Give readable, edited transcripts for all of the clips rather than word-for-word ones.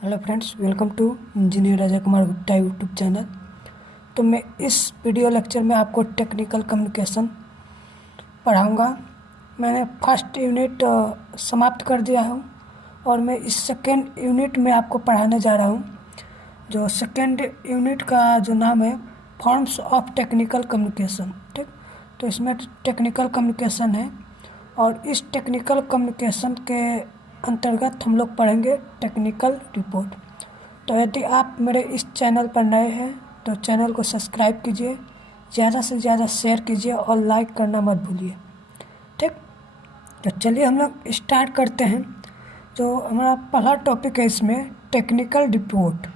Hello friends, welcome to engineer Ajay Kumar Gupta YouTube channel. तो मैं इस वीडियो लेक्चर में आपको टेक्निकल कम्युनिकेशन पढ़ाऊंगा। मैंने फर्स्ट यूनिट समाप्त कर दिया हूं और मैं इस सेकेंड यूनिट में आपको पढ़ाने जा रहा हूं। जो सेकेंड यूनिट का जो नाम है फॉर्म्स ऑफ टेक्निकल कम्युनिकेशन। ठीक, तो इसमें टेक्निकल कम्युनिकेशन है और इस टेक्निकल कम्युनिकेशन के अंतर्गत हम लोग पढ़ेंगे टेक्निकल रिपोर्ट। तो यदि आप मेरे इस चैनल पर नए हैं तो चैनल को सब्सक्राइब कीजिए, ज़्यादा से ज़्यादा शेयर कीजिए और लाइक करना मत भूलिए। ठीक, तो चलिए हम लोग स्टार्ट करते हैं। जो हमारा पहला टॉपिक है इसमें टेक्निकल रिपोर्ट।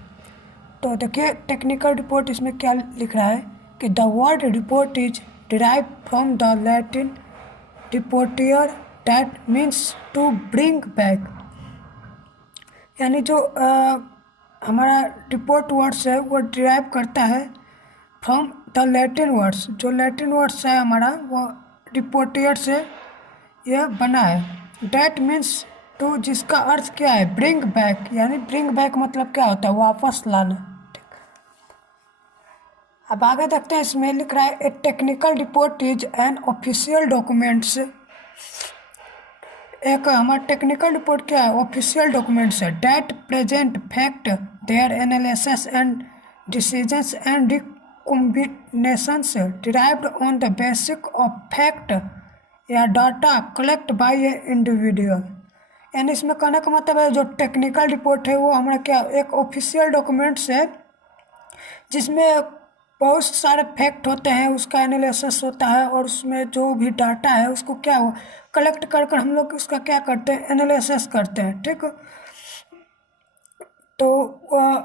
तो देखिए टेक्निकल रिपोर्ट इसमें क्या लिख रहा है कि the word report is derive from the Latin reportare that means to bring back. यानी जो हमारा रिपोर्ट वर्ड्स है वो डिराइव करता है फ्रॉम द लैटिन वर्ड्स। जो लैटिन वर्ड्स है हमारा वो रिपोर्टियर से यह बना है। डैट मीन्स टू, जिसका अर्थ क्या है ब्रिंग बैक। यानी ब्रिंग बैक मतलब क्या होता है, वापस लाना। अब आगे देखते हैं, इसमें लिख रहा है a technical report is an official documents. एक हमारा टेक्निकल रिपोर्ट क्या है, ऑफिशियल डॉक्यूमेंट्स है। That present fact their analysis and decisions and recombinations derived on the basic of fact या data collect by a individual. यानी इसमें कहने का मतलब है जो टेक्निकल रिपोर्ट है वो हमारा क्या एक ऑफिशियल डॉक्यूमेंट्स है जिसमें बहुत सारे फैक्ट होते हैं, उसका एनालिसिस होता है और उसमें जो भी डाटा है उसको क्या हो कलेक्ट कर कर हम लोग उसका क्या करते हैं, एनालिसिस करते हैं। ठीक, तो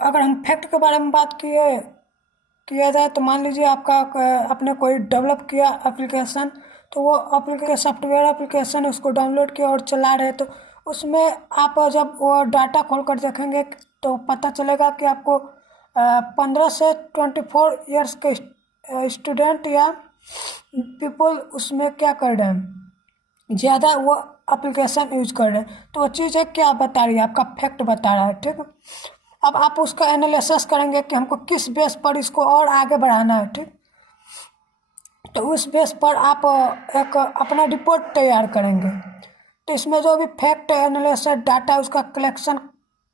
अगर हम फैक्ट के बारे में बात किया जाए तो मान लीजिए आपने कोई डेवलप किया एप्लीकेशन, तो वो एप्लीकेशन सॉफ्टवेयर एप्लीकेशन उसको डाउनलोड किया और चला रहे, तो उसमें आप जब वो डाटा खोल कर देखेंगे तो पता चलेगा कि आपको 15 से 24 ईयर्स के स्टूडेंट या पीपल उसमें क्या कर रहे हैं, ज़्यादा वो एप्लीकेशन यूज कर रहे हैं। तो वो चीज़ है क्या बता रही है, आपका फैक्ट बता रहा है। ठीक, अब आप उसका एनालिसिस करेंगे कि हमको किस बेस पर इसको और आगे बढ़ाना है। ठीक, तो उस बेस पर आप एक अपना रिपोर्ट तैयार करेंगे। तो इसमें जो भी फैक्ट एनालिसिस डाटा उसका कलेक्शन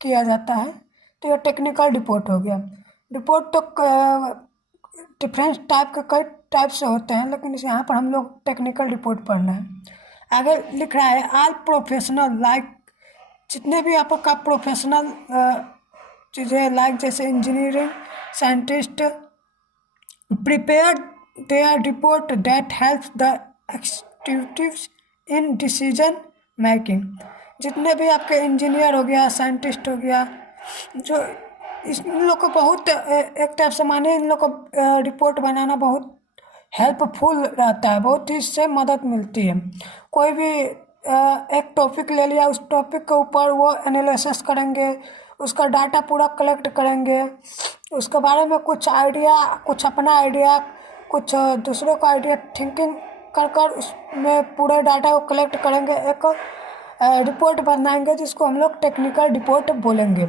किया जाता है, तो ये टेक्निकल रिपोर्ट हो गया। रिपोर्ट तो डिफरेंट टाइप के कई टाइप से होते हैं, लेकिन इस यहाँ पर हम लोग टेक्निकल रिपोर्ट पढ़ना है। आगे लिख रहा है ऑल प्रोफेशनल लाइक, जितने भी आपका प्रोफेशनल चीज़ें लाइक जैसे engineering scientist prepare their report that helps the activities in decision making. जितने भी आपके इंजीनियर हो गया, साइंटिस्ट हो गया, जो इन लोग को बहुत एक टाइप से माने इन लोग को रिपोर्ट बनाना बहुत हेल्पफुल रहता है, बहुत ही इससे मदद मिलती है। कोई भी एक टॉपिक ले लिया, उस टॉपिक के ऊपर वो एनालिसिस करेंगे, उसका डाटा पूरा कलेक्ट करेंगे, उसके बारे में कुछ आइडिया, कुछ अपना आइडिया, कुछ दूसरों का आइडिया थिंकिंग कर कर उसमें पूरे डाटा को कलेक्ट करेंगे, एक रिपोर्ट बनाएंगे जिसको हम लोग टेक्निकल रिपोर्ट बोलेंगे।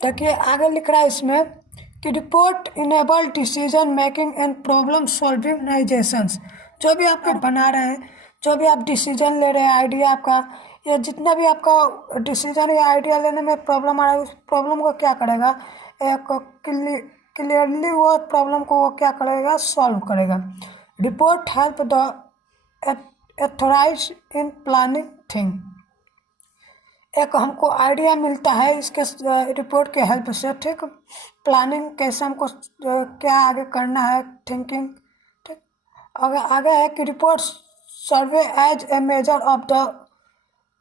देखिए आगे लिख रहा है इसमें कि report enable decision making and problem solving organizations. जो भी आपके बना रहे हैं, जो भी आप डिसीजन ले रहे हैं, आइडिया आपका या जितना भी आपका डिसीजन या आइडिया लेने में प्रॉब्लम आ रहा है, उस प्रॉब्लम को क्या करेगा, एक क्लियरली वो प्रॉब्लम को वो क्या करेगा, सॉल्व करेगा। Report help the authorise in planning thing. एक हमको आइडिया मिलता है इसके रिपोर्ट के हेल्प से। ठीक, प्लानिंग कैसे हमको क्या आगे करना है, थिंकिंग। ठीक, आगे है कि report survey as a measure of the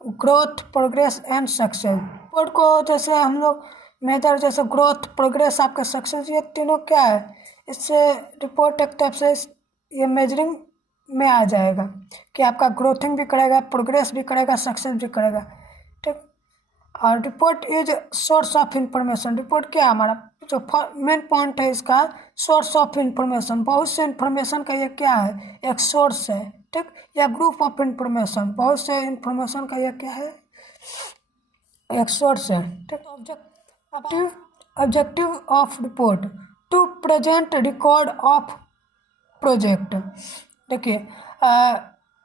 growth progress and success. Report को जैसे हम लोग मेजर, जैसे ग्रोथ प्रोग्रेस आपका सक्सेस, ये तीनों क्या है, इससे रिपोर्ट एक टाइप से ये मेजरिंग में आ जाएगा कि आपका ग्रोथिंग भी करेगा, प्रोग्रेस भी करेगा, सक्सेस भी करेगा। ठीक, और report is source of information. Report क्या है हमारा जो मेन पॉइंट है इसका, सोर्स ऑफ इंफॉर्मेशन। बहुत से इंफॉर्मेशन का ये क्या है, एक सोर्स है। ठीक, या ग्रुप ऑफ इंफॉर्मेशन, बहुत से इंफॉर्मेशन का ये क्या है, एक सोर्स है, ठीक। Objective of report to present record of project. देखिए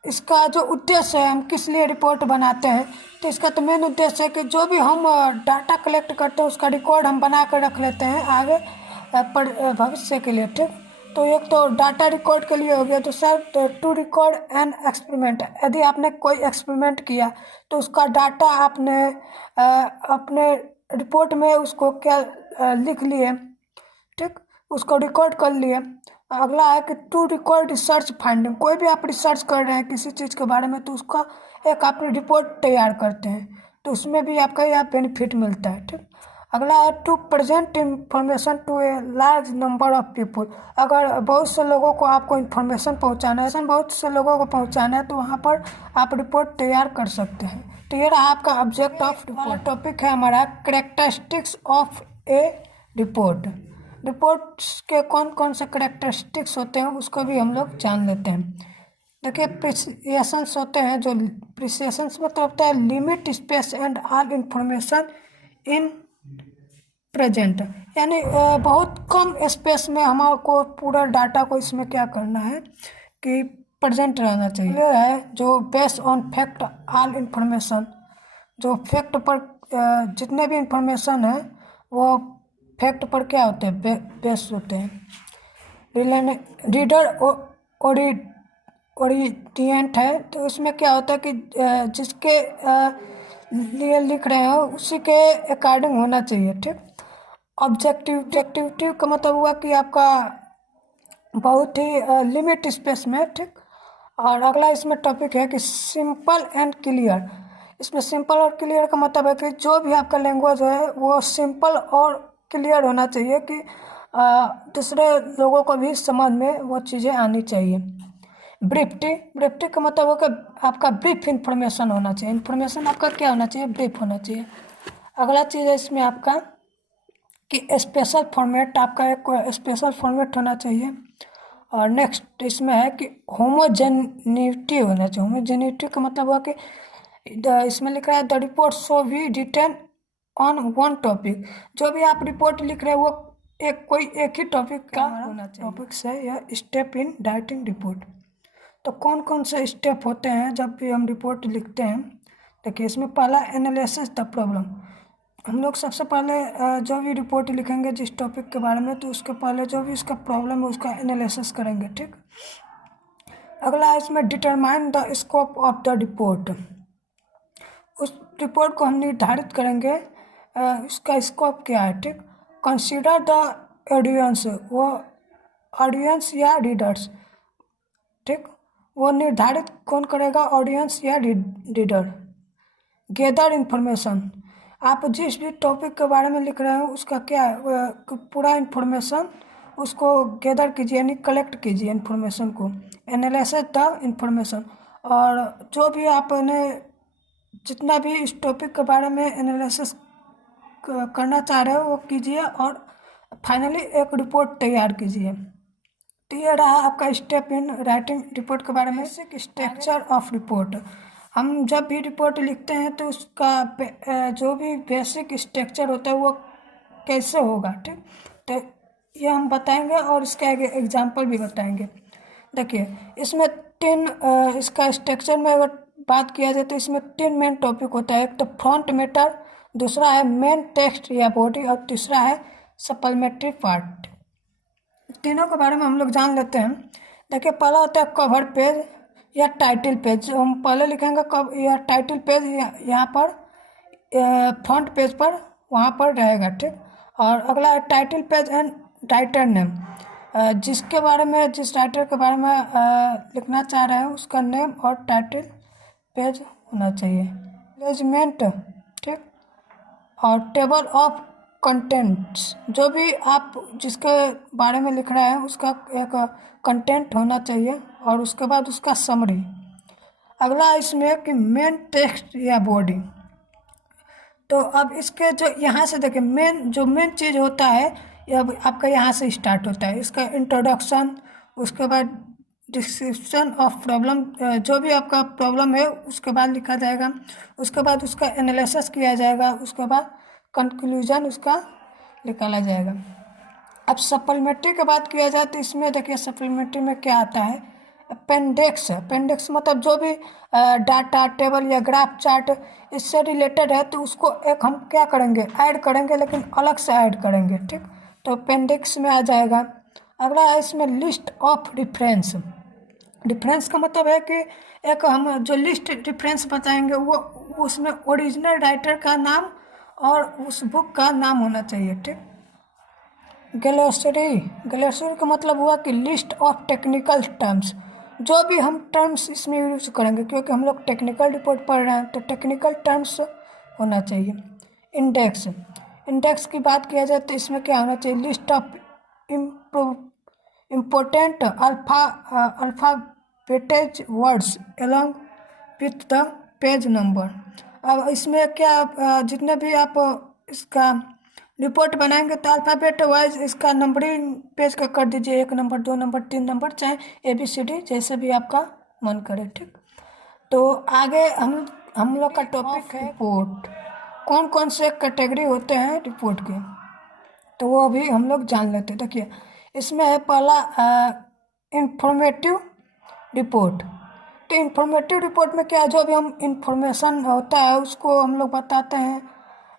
इसका जो उद्देश्य है, हम किस लिए रिपोर्ट बनाते हैं, तो इसका तो मेन उद्देश्य है कि जो भी हम डाटा कलेक्ट करते हैं उसका रिकॉर्ड हम बना कर रख लेते हैं आगे भविष्य के लिए, ठीक। तो एक तो डाटा रिकॉर्ड के लिए हो गया, दूसरा टू रिकॉर्ड एन एक्सपेरिमेंट। यदि आपने कोई एक्सपेरिमेंट किया तो उसका डाटा आपने अपने रिपोर्ट में उसको क्या लिख लिए, ठीक, उसको रिकॉर्ड कर लिए। अगला है कि टू रिकॉर्ड रिसर्च फाइंडिंग। कोई भी आप रिसर्च कर रहे हैं किसी चीज़ के बारे में तो उसका एक आप रिपोर्ट तैयार करते हैं, तो उसमें भी आपका यह बेनिफिट मिलता है, ठीक। अगला है to present information to a large number of people. अगर बहुत से लोगों को आपको इन्फॉर्मेशन पहुंचाना है, बहुत से लोगों को पहुंचाना है, तो वहाँ पर आप रिपोर्ट तैयार कर सकते हैं। तो ये रहा आपका ऑब्जेक्ट ऑफ रिपोर्ट। टॉपिक है हमारा characteristics of A report. Reports के कौन कौन से कैरेक्टरिस्टिक्स होते हैं उसको भी हम लोग जान लेते हैं। देखिए प्रिसिएशंस होते हैं, जो प्रिसिएशंस मतलब होता है limit space and all information in present, यानी बहुत कम स्पेस में हमारे पूरा डाटा को इसमें क्या करना है कि प्रेजेंट रहना चाहिए। ये है जो based on fact all information, जो फैक्ट पर जितने भी इंफॉर्मेशन है वो फैक्ट पर क्या होते हैं, बेस्ड होते हैं। रीडर ओरिएंट है, तो इसमें क्या होता है कि जिसके लिए लिख रहे हो उसी के अकॉर्डिंग होना चाहिए, ठीक। ऑब्जेक्टिव का मतलब हुआ कि आपका बहुत ही लिमिट स्पेस में, ठीक। और अगला इसमें टॉपिक है कि सिंपल एंड क्लियर। इसमें सिंपल और क्लियर का मतलब है कि जो भी आपका लैंग्वेज है वो सिंपल और क्लियर होना चाहिए कि दूसरे लोगों को भी समझ में वो चीज़ें आनी चाहिए। ब्रीफ्टी का मतलब होगा आपका ब्रीफ इंफॉर्मेशन होना चाहिए। इंफॉर्मेशन आपका क्या होना चाहिए, ब्रीफ होना चाहिए। अगला चीज़ है इसमें आपका कि स्पेशल फॉर्मेट, आपका एक स्पेशल फॉर्मेट होना चाहिए। और नेक्स्ट इसमें है कि होमोजेनिटी होना चाहिए। होमोजेनिटी का मतलब हुआ कि इसमें लिखा है the report should be written on one topic. जो भी आप रिपोर्ट लिख रहे हैं वो एक ही टॉपिक का होना चाहिए। टॉपिक से या स्टेप इन राइटिंग रिपोर्ट। तो कौन कौन से स्टेप होते हैं जब भी हम रिपोर्ट लिखते हैं। देखिए इसमें पहला एनालिसिस द प्रॉब्लम। हम लोग सबसे पहले जो भी रिपोर्ट लिखेंगे जिस टॉपिक के बारे में, तो उसके पहले जो भी उसका प्रॉब्लम है उसका एनालिसिस करेंगे, ठीक। अगला इसमें determine the scope of the report. उस रिपोर्ट को हम निर्धारित करेंगे उसका स्कोप क्या है, ठीक। कंसीडर द ऑडियंस, वो ऑडियंस या रीडर्स, ठीक, वो निर्धारित कौन करेगा, ऑडियंस या रीडर। गैदर इन्फॉर्मेशन, आप जिस भी टॉपिक के बारे में लिख रहे हो उसका क्या है पूरा इन्फॉर्मेशन उसको गैदर कीजिए, यानी कलेक्ट कीजिए इन्फॉर्मेशन को। एनालिसिस द इन्फॉर्मेशन, और जो भी आपने जितना भी इस टॉपिक के बारे में एनालिसिस करना चाह रहे हो वो कीजिए और फाइनली एक रिपोर्ट तैयार कीजिए। तो ये रहा आपका स्टेप इन राइटिंग रिपोर्ट के बारे में। बेसिक स्ट्रक्चर ऑफ रिपोर्ट, हम जब भी रिपोर्ट लिखते हैं तो उसका जो भी बेसिक स्ट्रक्चर होता है वो कैसे होगा, ठीक। तो ये हम बताएंगे और इसका एक एग्जांपल भी बताएंगे। देखिए इसमें इसका स्ट्रक्चर में अगर बात किया जाए तो इसमें 3 मेन टॉपिक होता है। एक तो फ्रंट मैटर, दूसरा है मेन टेक्स्ट या बॉडी, और तीसरा है सप्लीमेंट्री पार्ट। तीनों के बारे में हम लोग जान लेते हैं। देखिए पहला होता है कवर पेज या टाइटल पेज। हम पहले लिखेंगे कब या टाइटल पेज यहाँ पर फ्रंट पेज पर वहाँ पर रहेगा, ठीक। और अगला है title page and writer name, जिसके बारे में जिस राइटर के बारे में लिखना चाह रहे हैं उसका नेम और टाइटल पेज होना चाहिए। मैनेजमेंट, ठीक। और टेबल ऑफ कंटेंट्स, जो भी आप जिसके बारे में लिख रहे हैं उसका एक कंटेंट होना चाहिए, और उसके बाद उसका समरी। अगला इसमें कि मेन टेक्स्ट या बॉडी। तो अब इसके जो यहाँ से देखिए मेन चीज़ होता है ये अब आपका यहाँ से स्टार्ट होता है। इसका इंट्रोडक्शन, उसके बाद डिस्क्रिप्शन ऑफ प्रॉब्लम, जो भी आपका प्रॉब्लम है उसके बाद लिखा जाएगा, उसके बाद उसका एनालिसिस किया जाएगा, उसके बाद कंक्लूजन उसका निकाला जाएगा। अब सप्लीमेंट्री की बात किया जाए तो इसमें देखिए सप्लीमेंट्री में क्या आता है, अपेंडिक्स। अपेंडिक्स मतलब जो भी डाटा टेबल या ग्राफ चार्ट इससे रिलेटेड है तो उसको एक हम क्या करेंगे, ऐड करेंगे, लेकिन अलग से ऐड करेंगे, ठीक। तो अपेंडिक्स में आ जाएगा। अगला है इसमें लिस्ट ऑफ डिफरेंस। डिफरेंस का मतलब है कि एक हम जो लिस्ट डिफरेंस बताएंगे वो उसमें ओरिजिनल राइटर का नाम और उस बुक का नाम होना चाहिए, ठीक। ग्लोसरी, ग्लोसरी का मतलब हुआ कि लिस्ट ऑफ टेक्निकल टर्म्स, जो भी हम टर्म्स इसमें यूज करेंगे, क्योंकि हम लोग टेक्निकल रिपोर्ट पढ़ रहे हैं तो टेक्निकल टर्म्स होना चाहिए। इंडेक्स, इंडेक्स की बात किया जाए तो इसमें क्या होना चाहिए, list of important alphabetized words along with the page number. अब इसमें क्या जितने भी आप इसका रिपोर्ट बनाएंगे तो अल्फ़ाबेट वाइज इसका नंबरिंग पेज का कर दीजिए, 1 नंबर 2 नंबर 3 नंबर, चाहे ABCD जैसे भी आपका मन करे, ठीक। तो आगे हम लोग का टॉपिक है रिपोर्ट। कौन कौन से कैटेगरी होते हैं रिपोर्ट के, तो वो अभी हम लोग जान लेते हैं। देखिए इसमें है पहला इंफॉर्मेटिव रिपोर्ट। तो इंफॉर्मेटिव रिपोर्ट में क्या है, जो भी हम इंफॉर्मेशन होता है उसको हम लोग बताते हैं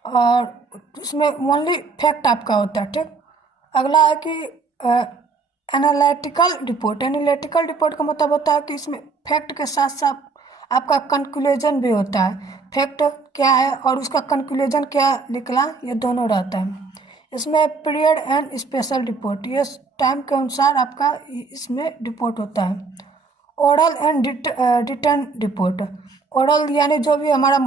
और उसमें ओनली फैक्ट आपका होता है, ठीक। अगला है कि एनालिटिकल रिपोर्ट। एनालिटिकल रिपोर्ट का मतलब होता है कि इसमें फैक्ट के साथ साथ आपका कंक्लूजन भी होता है, फैक्ट क्या है और उसका कंक्लूजन क्या निकला, ये दोनों रहता है। इसमें पीरियड एंड स्पेशल रिपोर्ट, ये टाइम के अनुसार आपका इसमें रिपोर्ट होता है। Oral and return report, oral यानी जो भी हमारा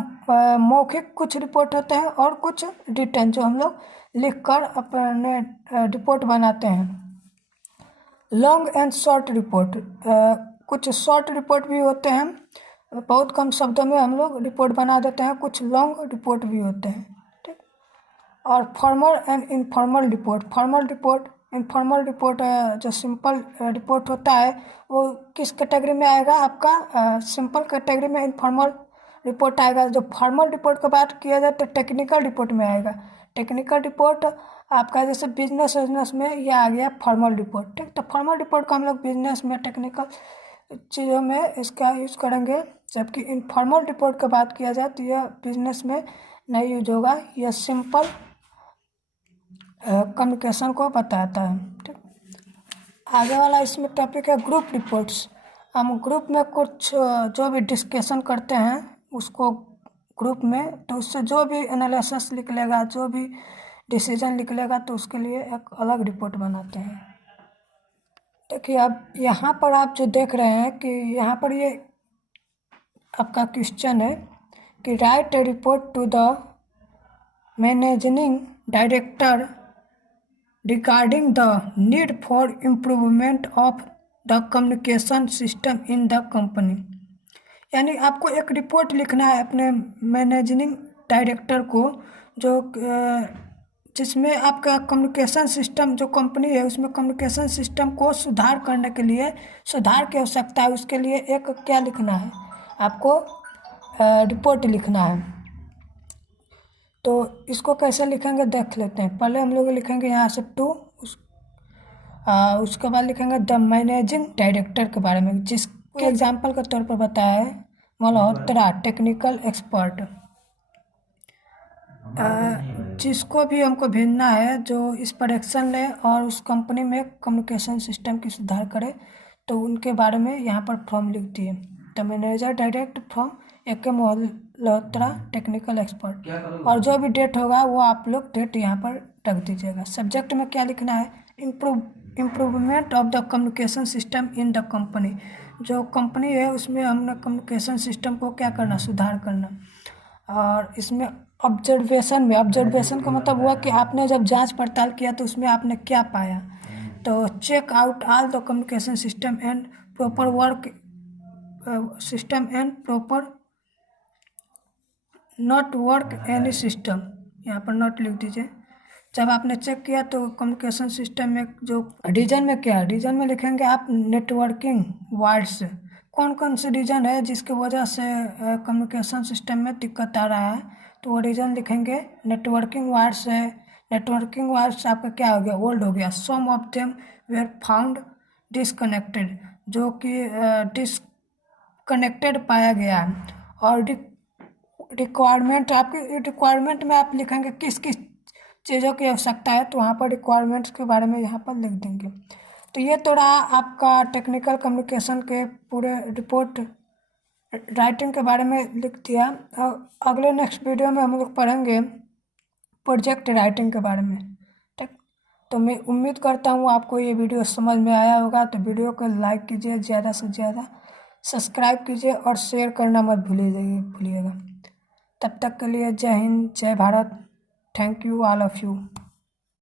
मौखिक कुछ रिपोर्ट होते हैं और कुछ रिटर्न जो हम लोग लिख कर अपने रिपोर्ट बनाते हैं। लॉन्ग एंड शॉर्ट रिपोर्ट, कुछ शॉर्ट रिपोर्ट भी होते हैं, बहुत कम शब्दों में हम लोग रिपोर्ट बना देते हैं, कुछ लॉन्ग रिपोर्ट भी होते हैं, ठीक। और formal and informal report. Formal report, informal report जो सिंपल रिपोर्ट होता है वो किस कैटेगरी में आएगा, आपका सिंपल कैटेगरी में इनफॉर्मल रिपोर्ट आएगा। जो फॉर्मल रिपोर्ट की बात किया जाए तो टेक्निकल रिपोर्ट में आएगा। टेक्निकल रिपोर्ट आपका जैसे बिजनेस में यह आ गया फॉर्मल रिपोर्ट, ठीक। तो फॉर्मल रिपोर्ट का हम लोग बिजनेस में टेक्निकल चीज़ों में इसका यूज़ करेंगे, जबकि इनफॉर्मल रिपोर्ट की बात किया जाए तो यह बिजनेस में नहीं यूज होगा, यह सिंपल कम्युनिकेशन को बताता है, ठीक। आगे वाला इसमें टॉपिक है ग्रुप रिपोर्ट्स। हम ग्रुप में कुछ जो भी डिस्कशन करते हैं उसको ग्रुप में, तो उससे जो भी एनालिसिस निकलेगा, जो भी डिसीजन निकलेगा तो उसके लिए एक अलग रिपोर्ट बनाते हैं। देखिए अब यहाँ पर आप जो देख रहे हैं कि यहाँ पर ये आपका क्वेश्चन है कि write a report to the managing director regarding the need for improvement of the communication system in the company। यानी आपको एक रिपोर्ट लिखना है अपने मैनेजिंग डायरेक्टर को, जो जिसमें आपका कम्युनिकेशन सिस्टम जो कंपनी है उसमें कम्युनिकेशन सिस्टम को सुधार करने के लिए, सुधार की आवश्यकता है, उसके लिए एक क्या लिखना है आपको, रिपोर्ट लिखना है। तो इसको कैसे लिखेंगे देख लेते हैं। पहले हम लोग लिखेंगे यहाँ से टू, उसके बाद लिखेंगे द मैनेजिंग डायरेक्टर के बारे में, जिसके एग्जांपल के तौर पर बताया है मल्होत्रा टेक्निकल एक्सपर्ट। जिसको भी हमको भेजना है जो इस पर एक्शन ले और उस कंपनी में कम्युनिकेशन सिस्टम की सुधार करे, तो उनके बारे में यहाँ पर फॉर्म लिख दिए। The manager direct from AK Malhotra technical expert, और जो भी डेट होगा वो आप लोग डेट यहाँ पर रख दीजिएगा। सब्जेक्ट में क्या लिखना है, improvement of the communication system in the company. जो कंपनी है उसमें हमने कम्युनिकेशन सिस्टम को क्या करना, सुधार करना। और इसमें ऑब्जर्वेशन का मतलब हुआ कि आपने जब जांच पड़ताल किया तो उसमें आपने क्या पाया। तो check out all the communication system and proper work system and proper not work any system, यहाँ पर नॉट लिख दीजिए। जब आपने चेक किया तो कम्युनिकेशन सिस्टम में जो रीजन में क्या है, रीजन में लिखेंगे आप नेटवर्किंग वर्ड्स। कौन कौन से रीजन है जिसकी वजह से कम्युनिकेशन सिस्टम में दिक्कत आ रहा है, तो वो रीजन लिखेंगे। नेटवर्किंग वर्ड्स है, नेटवर्किंग वर्ड्स आपका क्या हो गया, ओल्ड हो गया। Some of them were found disconnected, जो कि डिसकनेक्टेड पाया गया है। और रिक्वायरमेंट, आपकी रिक्वायरमेंट में आप लिखेंगे किस किस चीज़ों की आवश्यकता है, तो वहाँ पर रिक्वायरमेंट्स के बारे में यहाँ पर लिख देंगे। तो ये तो रहा आपका टेक्निकल कम्युनिकेशन के पूरे रिपोर्ट राइटिंग के बारे में लिख दिया। अगले नेक्स्ट वीडियो में हम लोग पढ़ेंगे प्रोजेक्ट राइटिंग के बारे में। ठीक, तो मैं उम्मीद करता हूँ आपको ये वीडियो समझ में आया होगा। तो वीडियो को लाइक कीजिए, ज़्यादा से ज़्यादा सब्सक्राइब कीजिए और शेयर करना मत भूलिएगा। तब तक के लिए जय हिंद, जय Bharat. Thank you all of you.